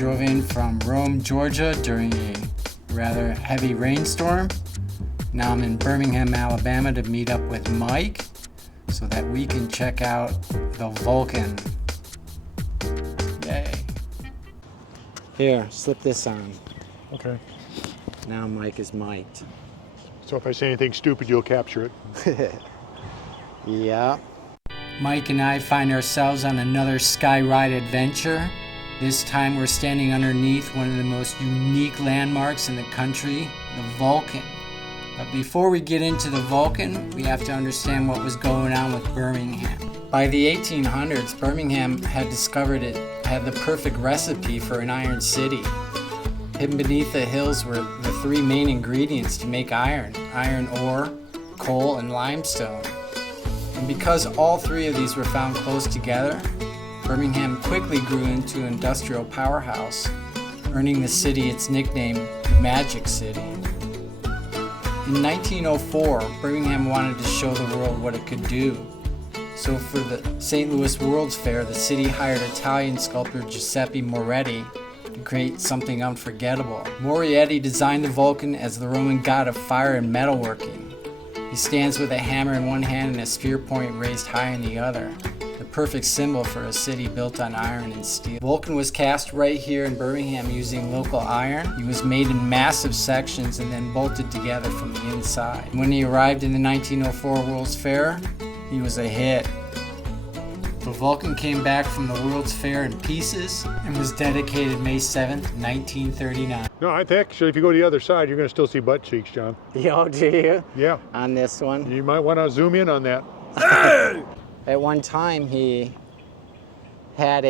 drove in from Rome, Georgia during a rather heavy rainstorm. Now I'm in Birmingham, Alabama to meet up with Mike so that we can check out the Vulcan. Yay. Here, slip this on. Okay. Now Mike is mic'd. So if I say anything stupid, you'll capture it. Yeah. Mike and I find ourselves on another Skyride adventure. This time we're standing underneath one of the most unique landmarks in the country, the Vulcan. But before we get into the Vulcan, we have to understand what was going on with Birmingham. By the 1800s, Birmingham had discovered it had the perfect recipe for an iron city. Hidden beneath the hills were the three main ingredients to make iron: iron ore, coal, and limestone. And because all three of these were found close together, Birmingham quickly grew into an industrial powerhouse, earning the city its nickname, Magic City. In 1904, Birmingham wanted to show the world what it could do. So for the St. Louis World's Fair, the city hired Italian sculptor Giuseppe Moretti to create something unforgettable. Moretti designed the Vulcan as the Roman god of fire and metalworking. He stands with a hammer in one hand and a spear point raised high in the other, the perfect symbol for a city built on iron and steel. Vulcan was cast right here in Birmingham using local iron. He was made in massive sections and then bolted together from the inside. When he arrived in the 1904 World's Fair, he was a hit. The Vulcan came back from the World's Fair in pieces and was dedicated May 7th, 1939. No, I think actually if you go to the other side, you're going to still see butt cheeks, John. Yo, do you? Yeah. On this one? You might want to zoom in on that. At one time, he had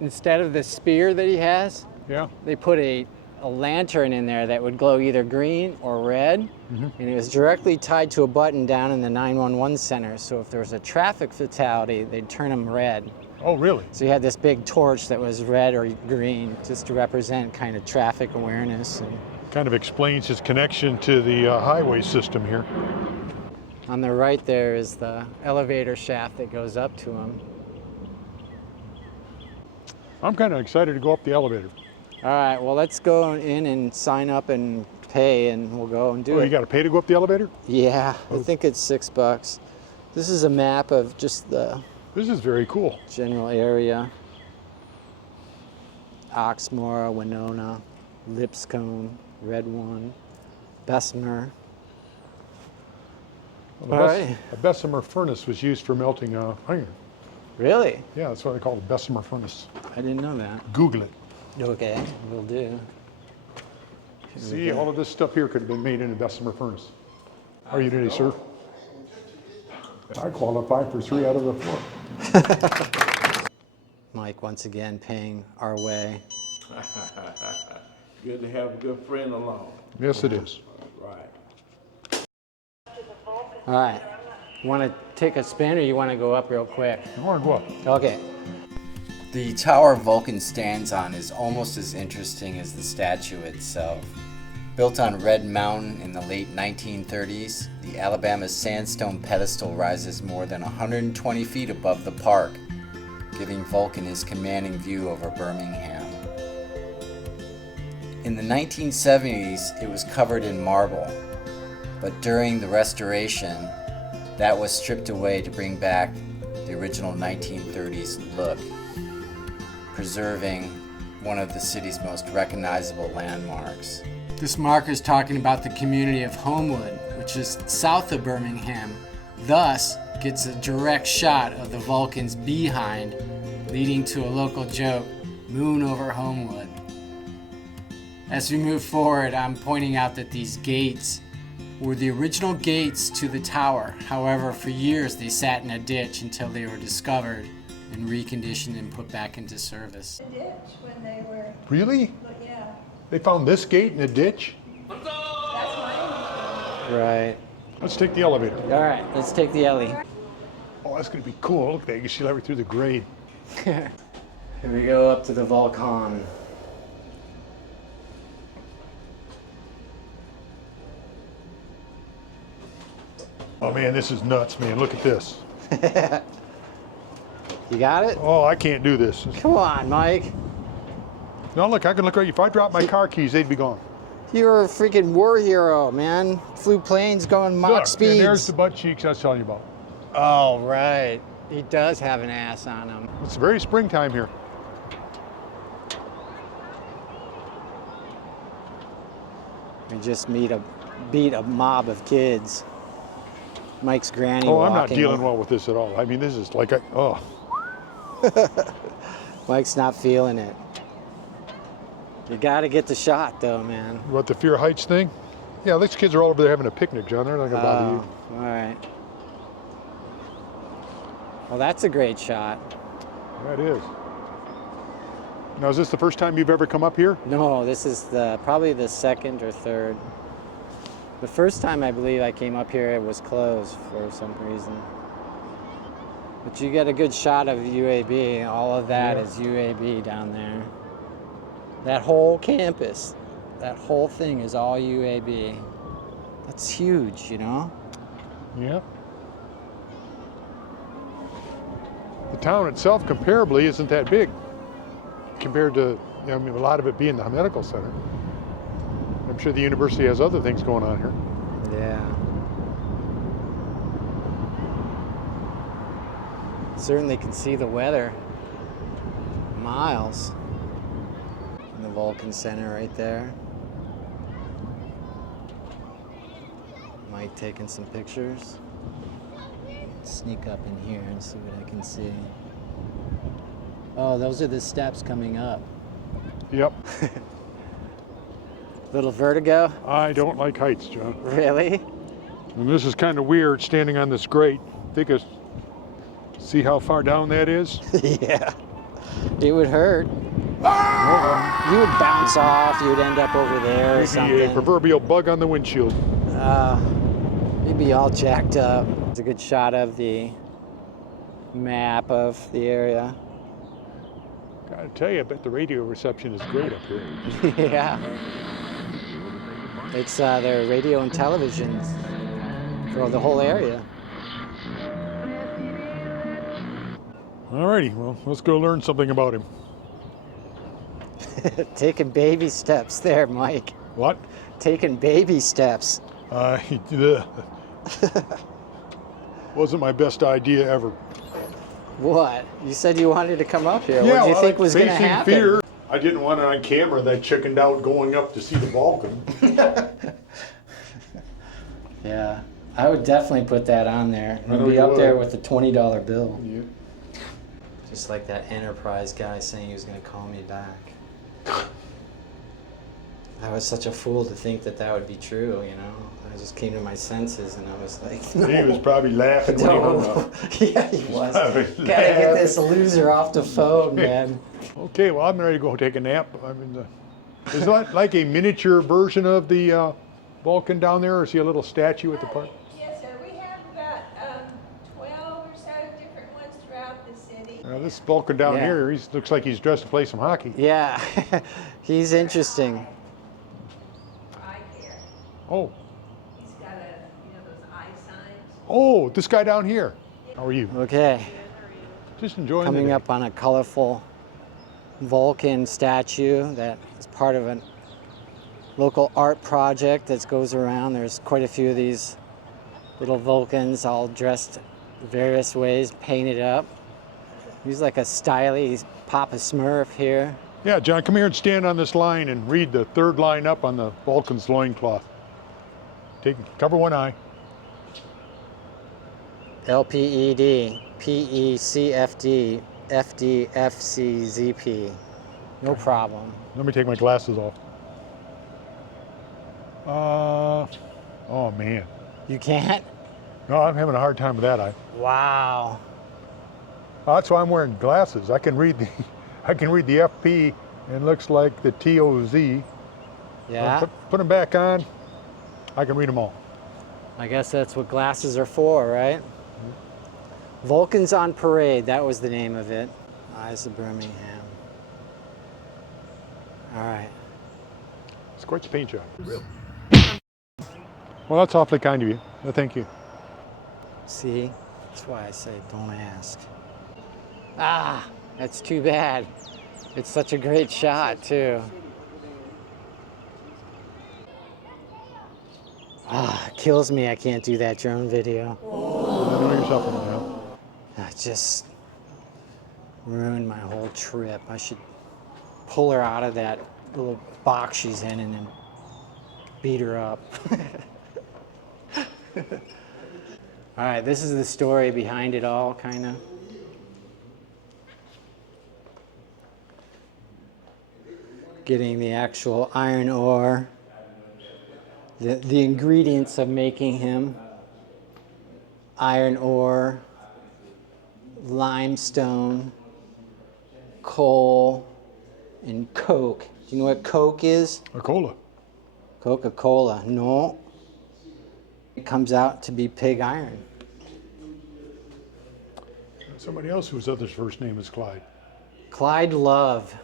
instead of the spear that he has, Yeah. they put a lantern in there that would glow either green or red, and it was directly tied to a button down in the 911 center. So if there was a traffic fatality, they'd turn them red. Oh, really? So you had this big torch that was red or green, just to represent kind of traffic awareness. And Kind of explains his connection to the highway system here. on the right there is the elevator shaft that goes up to him. I'm kind of excited to go up the elevator. All right, well, let's go in and sign up and pay, and we'll go and do Oh, it. you got to pay to go up the elevator? Yeah, I think it's $6. This is a map of just the This is very cool. general area. Oxmoor, Winona, Lipscomb, Red One, Bessemer. Well, All right. a Bessemer furnace was used for melting iron. Really? Yeah, that's why they call it a Bessemer furnace. I didn't know that. Google it. Okay, will do. See, all of this stuff here could have been made in a Bessemer furnace. Are you ready, sir? I qualify for 3 out of the 4. Mike once again paying our way. Good to have a good friend along. Yes, it is. Right. All right, want to take a spin or you want to go up real quick? I want to go up. Okay. The tower Vulcan stands on is almost as interesting as the statue itself. Built on Red Mountain in the late 1930s, the Alabama's sandstone pedestal rises more than 120 feet above the park, giving Vulcan his commanding view over Birmingham. In the 1970s, it was covered in marble, but during the restoration, that was stripped away to bring back the original 1930s look, preserving one of the city's most recognizable landmarks. This marker is talking about the community of Homewood, which is south of Birmingham, thus gets a direct shot of the Vulcan's behind, leading to a local joke, moon over Homewood. As we move forward, I'm pointing out that these gates were the original gates to the tower. However, for years they sat in a ditch until they were discovered and reconditioned and put back into service. Ditch when they were, Really? but yeah, They found this gate in a ditch? that's mine. Right. Let's take the elevator. All right, let's take the Ellie. Oh, that's going to be cool. Look, you can see right through the grade. Here we go up to the Vulcan. Oh man, this is nuts, man. Look at this. You got it? Oh, I can't do this. Come on, Mike. No, look, I can look at you. If I dropped my car keys, they'd be gone. You're a freaking war hero, man. Flew planes going Mach Look, speeds. and there's the butt cheeks I was telling you about. Oh, right. He does have an ass on him. It's very springtime here. We just beat a mob of kids. Mike's granny Oh, walking. I'm not dealing well with this at all. I mean, this is like oh. Mike's not feeling it. You gotta get the shot though, man. What, the fear of heights thing? Yeah, these kids are all over there having a picnic, John. They're not gonna bother you. All right. Well, that's a great shot. That is. Now, is this the first time you've ever come up here? No, this is probably the second or third. The first time I believe I came up here, it was closed for some reason. But you get a good shot of UAB. All of that is UAB down there. That whole campus, that whole thing is all UAB. That's huge, you know? Yeah. The town itself, comparably, isn't that big compared to, I mean, a lot of it being the medical center. I'm sure the university has other things going on here. Yeah. Certainly can see the weather. Miles. In the Vulcan Center right there. Mike taking some pictures. Sneak up in here and see what I can see. Oh, those are the steps coming up. Yep. Little vertigo? I don't like heights, John. Really? And this is kind of weird, standing on this grate. See how far down that is? Yeah. It would hurt. You would bounce off, you would end up over there or Maybe something. a proverbial bug on the windshield. You'd be all jacked up. It's a good shot of the map of the area. Gotta tell you, I bet the radio reception is great up here. Yeah. It's their radio and television for the whole area. Alrighty, well, let's go learn something about him. Taking baby steps there, Mike. What? Taking baby steps. Wasn't my best idea ever. What? You said you wanted to come up here. Yeah, What do you well, think was going to facing happen? fear. I didn't want it on camera that chickened out going up to see the Vulcan. Yeah, I would definitely put that on there. I know It'd be you up there would. with the $20 bill. Yeah. Just like that Enterprise guy saying he was going to call me back. I was such a fool to think that that would be true, you know? I just came to my senses and I was like, no. He was probably laughing when he hung No. up. Yeah, he was. probably Gotta get laughing. this loser off the phone, man. Okay, well, I'm ready to go take a nap. I mean, is that like a miniature version of the Vulcan down there, or is he a little statue at the park? Yes, sir. We have about 12 or so different ones throughout the city. This Vulcan down Yeah. here, he looks like he's dressed to play some hockey. Yeah, he's interesting. Eye care. Oh, He's got those eye signs. oh, this guy down here. How are you? Okay, Just enjoying the coming day. up on a colorful Vulcan statue that is part of a local art project that goes around. There's quite a few of these little Vulcans all dressed various ways, painted up. He's like a stylish Papa Smurf here. Yeah, John, come here and stand on this line and read the third line up on the Vulcan's loincloth. Cover one eye. LPED, PECFD, FDFCZP. No problem. Let me take my glasses off. Oh man. You can't? No, I'm having a hard time with that eye. Wow. That's why I'm wearing glasses. I can read the FP and it looks like the TOZ. Yeah, Put them back on. I can read them all. I guess that's what glasses are for, right? Vulcans on Parade, that was the name of it. Eyes of Birmingham. All right. It's quite the paint job. Well, that's awfully kind of you. No, thank you. See, that's why I say don't ask. Ah, that's too bad. It's such a great shot, too. Ah, it kills me I can't do that drone video. Know yourself in now. I just ruined my whole trip. I should pull her out of that little box she's in and then beat her up. All right, this is the story behind it all, kind of. Getting the actual iron ore, the ingredients of making him: iron ore, limestone, coal, and coke. Do you know what coke is? A cola. Coca-Cola. No. It comes out to be pig iron. Somebody else whose other first name is Clyde. Clyde Love.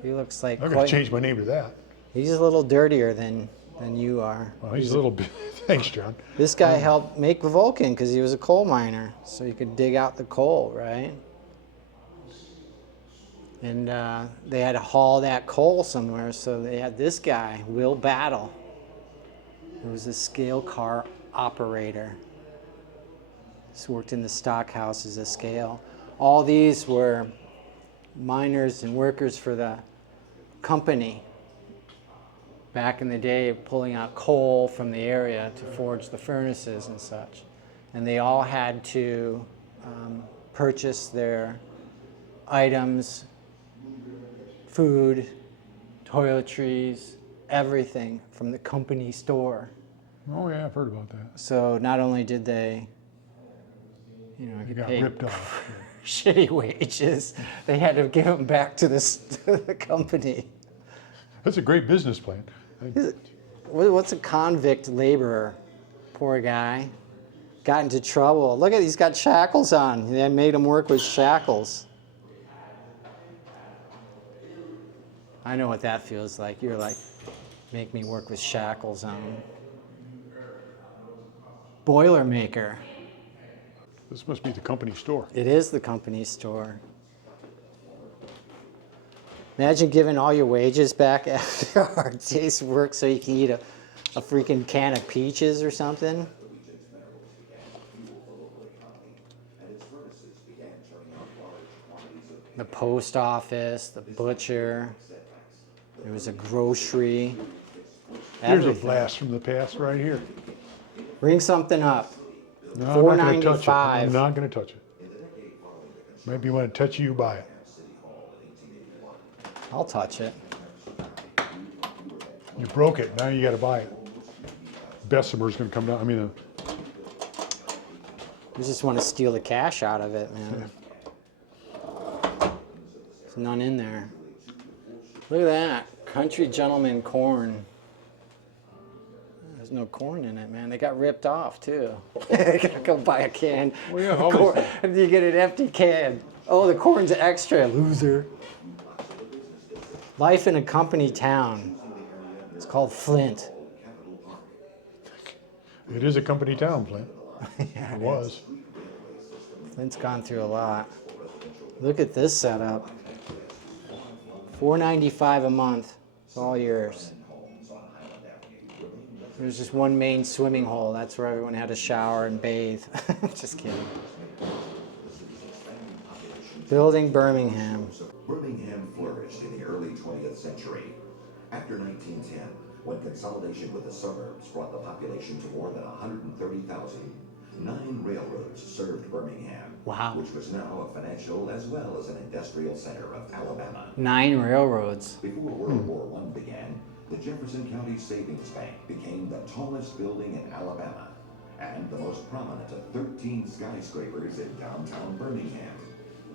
He looks like I'm going to change my name to that. He's a little dirtier than you are. Well, he's a little bit. Thanks, John. This guy helped make Vulcan because he was a coal miner, so he could dig out the coal, right? And they had to haul that coal somewhere, so they had this guy, Will Battle, who was a scale car operator. He worked in the stock house as a scale. All these were miners and workers for the company back in the day, pulling out coal from the area to forge the furnaces and such. And they all had to purchase their items, food, toiletries, everything from the company store. Oh yeah, I've heard about that. So not only did they, You get got paid ripped off. shitty wages, they had to give them back to the company. That's a great business plan. What's a convict laborer? Poor guy. Got into trouble. Look at, he's got shackles on. They made him work with shackles. I know what that feels like. You're like, make me work with shackles on. Boilermaker. This must be the company store. It is the company store. Imagine giving all your wages back after a hard day's work so you can eat a freaking can of peaches or something. The post office, the butcher, there was a grocery. Here's a Everything. blast from the past right here. Ring something up. No, I'm not going to touch it. $4.95. I'm not going to touch it. Maybe when I touch you, buy it. I'll touch it. You broke it. Now you got to buy it. Bessemer's going to come down. I mean, You just want to steal the cash out of it, man. There's none in there. Look at that. Country gentleman corn. There's no corn in it, man. They got ripped off, too. I gotta go buy a can. Well, yeah, of corn. You get an empty can. Oh, the corn's extra, loser. Life in a company town. It's called Flint. it is a company town, Flint. Yeah, It was. Flint's gone through a lot. Look at this setup. $4.95 a month. It's all yours. There's just one main swimming hole. That's where everyone had to shower and bathe. Just kidding. Building Birmingham. Birmingham flourished in the early 20th century. After 1910, when consolidation with the suburbs brought the population to more than 130,000, 9 railroads served Birmingham, Wow. which was now a financial as well as an industrial center of Alabama. 9 railroads. Before World War I began, the Jefferson County Savings Bank became the tallest building in Alabama and the most prominent of 13 skyscrapers in downtown Birmingham.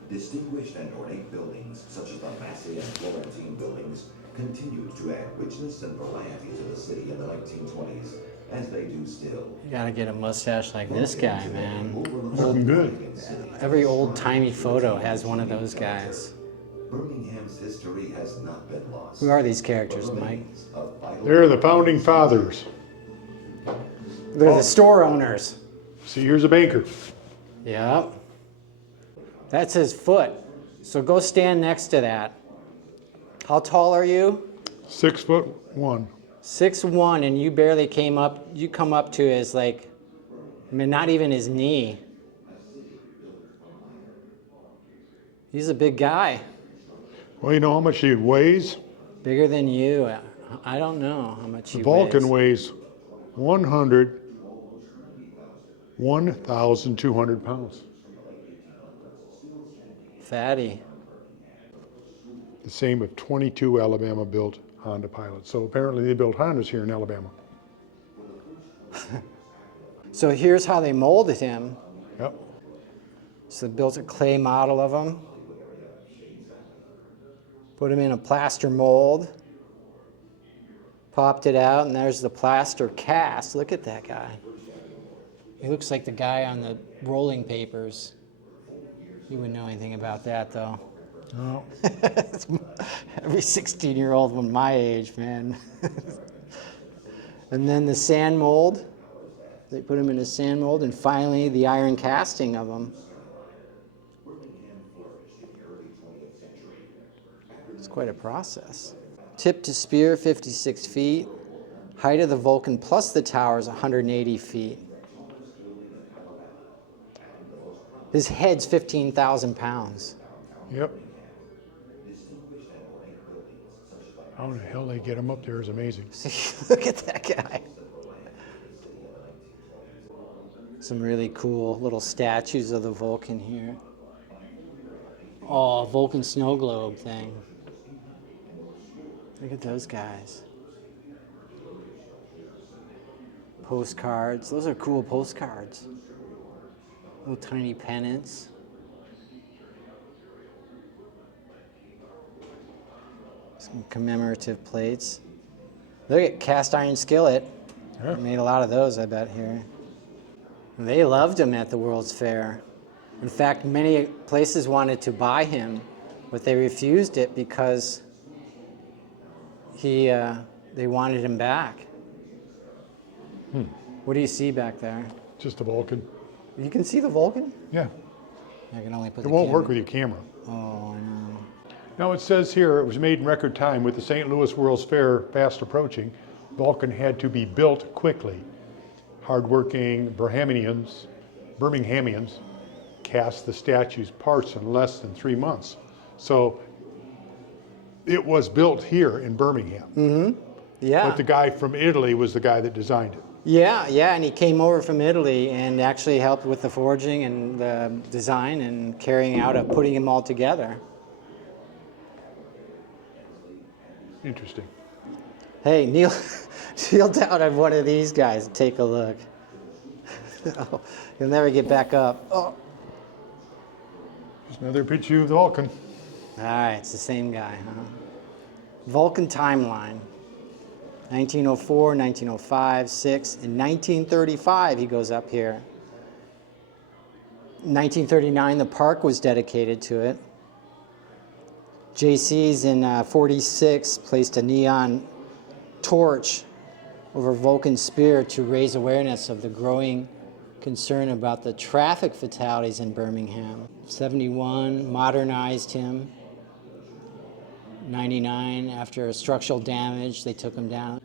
Distinguished and ornate buildings, such as the Massey and Florentine buildings, continued to add richness and variety to the city in the 1920s, as they do still. You gotta get a mustache like this guy, man. Looking good. Every old-timey photo has one of those guys. Birmingham's history has not been lost. Who are these characters, Mike? They're the founding fathers. They're the store owners. See, here's a banker. Yep. That's his foot. So go stand next to that. How tall are you? 6'1". 6'1", and you barely came up. You come up to his like, I mean, not even his knee. He's a big guy. Well, you know how much he weighs? Bigger than you. I don't know how much he The Vulcan weighs. weighs 1,200 pounds. Fatty. The same with 22 Alabama-built Honda pilots. So apparently they built Hondas here in Alabama. So here's how they molded him. Yep. So they built a clay model of him. Put him in a plaster mold. Popped it out, and there's the plaster cast. Look at that guy. He looks like the guy on the rolling papers. You wouldn't know anything about that, though. No. Every 16-year-old one my age, man. And then the sand mold. They put him in a sand mold, and finally the iron casting of him. It's quite a process. Tip to spear, 56 feet. Height of the Vulcan plus the tower is 180 feet. His head's 15,000 pounds. Yep. How the hell they get him up there is amazing. Look at that guy. Some really cool little statues of the Vulcan here. Oh, Vulcan snow globe thing. Look at those guys. Postcards. Those are cool postcards. Little tiny pennants. Some commemorative plates. Look at cast iron skillet. Yeah. Made a lot of those, I bet, here. They loved him at the World's Fair. In fact, many places wanted to buy him, but they refused it because they wanted him back. What do you see back there? Just a Vulcan. You can see the Vulcan? Yeah. I can only put It the won't camera. work with your camera. Oh, I know. Now it says here it was made in record time with the St. Louis World's Fair fast approaching. Vulcan had to be built quickly. Hardworking Birminghamians cast the statue's parts in less than 3 months. So it was built here in Birmingham. Yeah. But the guy from Italy was the guy that designed it. Yeah, and he came over from Italy and actually helped with the forging and the design and carrying out of putting them all together. Interesting. Hey, kneel down on one of these guys and take a look. Oh, you'll never get back up. Oh. Just another picture of the Vulcan. All right, it's the same guy, huh? Vulcan timeline. 1904, 1905, 6. In 1935, he goes up here. In 1939, the park was dedicated to it. JC's in 46 placed a neon torch over Vulcan Spear to raise awareness of the growing concern about the traffic fatalities in Birmingham. 71, modernized him. 99, after structural damage, they took him down.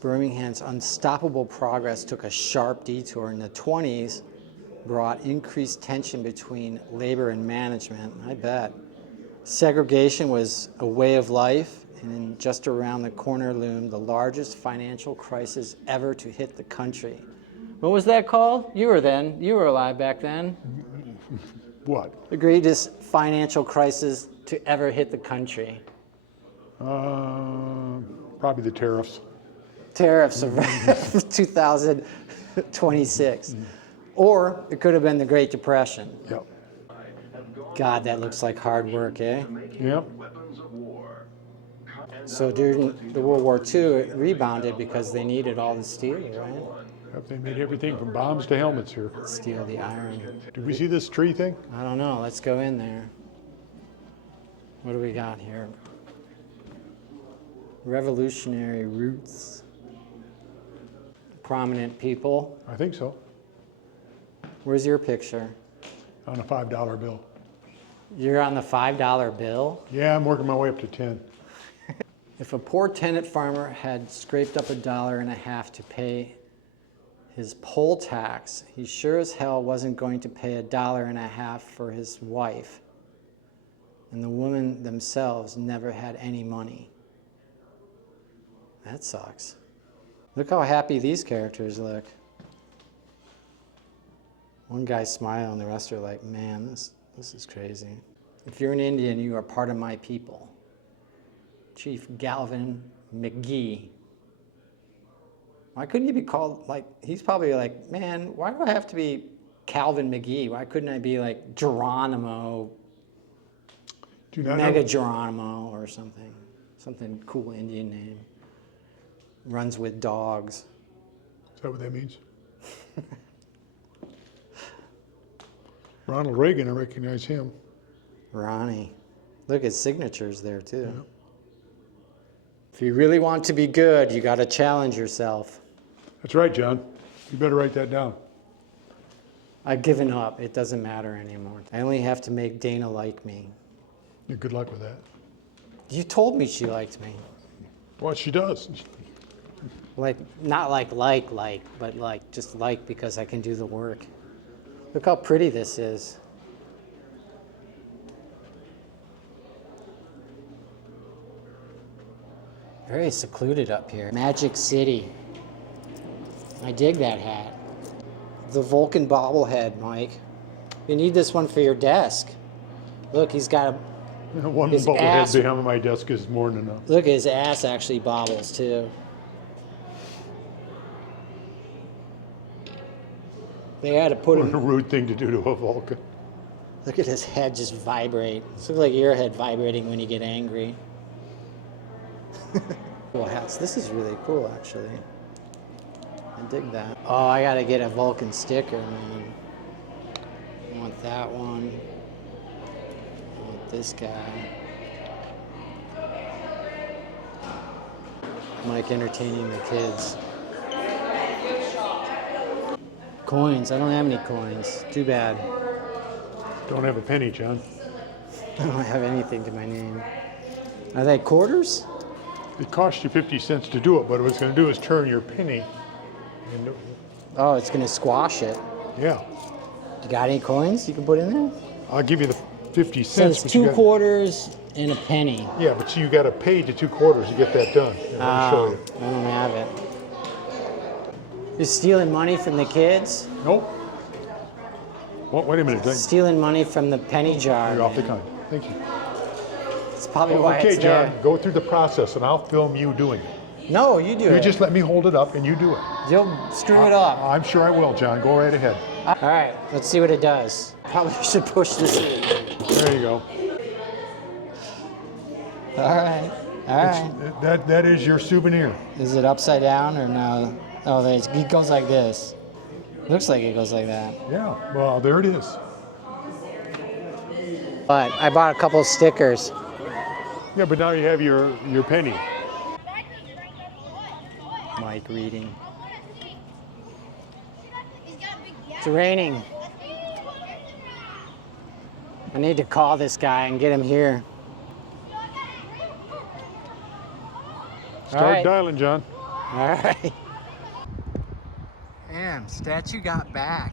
Birmingham's unstoppable progress took a sharp detour in the 20s, brought increased tension between labor and management, I bet. Segregation was a way of life, and just around the corner loomed the largest financial crisis ever to hit the country. What was that called? You were alive back then. What? The greatest financial crisis to ever hit the country. Probably the tariffs. Tariffs of 2026. Or it could have been the Great Depression. Yep. God, that looks like hard work, eh? Yep. So during the World War II, it rebounded because they needed all the steel, right? Yep. They made everything from bombs to helmets here. Steel, the iron. Did we see this tree thing? I don't know. Let's go in there. What do we got here? Revolutionary roots. Prominent people. I think so. Where's your picture? On a $5 bill. You're on the $5 bill? Yeah, I'm working my way up to 10. If a poor tenant farmer had scraped up $1.50 to pay his poll tax, he sure as hell wasn't going to pay $1.50 for his wife. And the women themselves never had any money. That sucks. Look how happy these characters look. One guy's smiling, the rest are like, man, this is crazy. If you're an Indian, you are part of my people. Chief Galvin McGee. Why couldn't he be called, like, he's probably like, man, why do I have to be Calvin McGee? Why couldn't I be like Geronimo, Mega Geronimo or something? Something cool Indian name. Runs with dogs. Is that what that means? Ronald Reagan, I recognize him. Ronnie. Look, his signature's there too. Yeah. If you really want to be good, you got to challenge yourself. That's right, John. You better write that down. I've given up. It doesn't matter anymore. I only have to make Dana like me. Yeah, good luck with that. You told me she liked me. Well, she does. Like, not like, but like, just like because I can do the work. Look how pretty this is. Very secluded up here. Magic City. I dig that hat. The Vulcan bobblehead, Mike. You need this one for your desk. Look, he's got a... One bobblehead behind my desk is more than enough. Look, his ass actually bobbles too. They had to put him... What a rude thing to do to a Vulcan. Look at his head just vibrate. This looks like your head vibrating when you get angry. Cool hats. This is really cool, actually. I dig that. Oh, I gotta get a Vulcan sticker, man. I want that one. I want this guy. Mike entertaining the kids. Coins. I don't have any coins. Too bad. Don't have a penny, John. I don't have anything to my name. Are they quarters? It cost you 50 cents to do it, but what it's going to do is turn your penny into... Oh, it's going to squash it. Yeah. You got any coins you can put in there? I'll give you the 50 So cents. it's 2 quarters and a penny. Yeah, but you got to pay the 2 quarters to get that done. I'll show you. I don't have it. You're stealing money from the kids? Nope. Well, wait a minute. Stealing money from the penny jar. You're off the kind. Thank you. It's probably why Okay, it's John, there. go through the process and I'll film you doing it. No, you do it. You just let me hold it up and you do it. You'll screw it up. I'm sure I will, John. Go right ahead. All right, let's see what it does. Probably should push this in. There you go. All right, all right. That is your souvenir. Is it upside down or no? Oh, it goes like this. Looks like it goes like that. Yeah, well, there it is. But I bought a couple of stickers. Yeah, but now you have your penny. Mike reading. It's raining. I need to call this guy and get him here. Start dialing, John. All right. Damn, statue got back.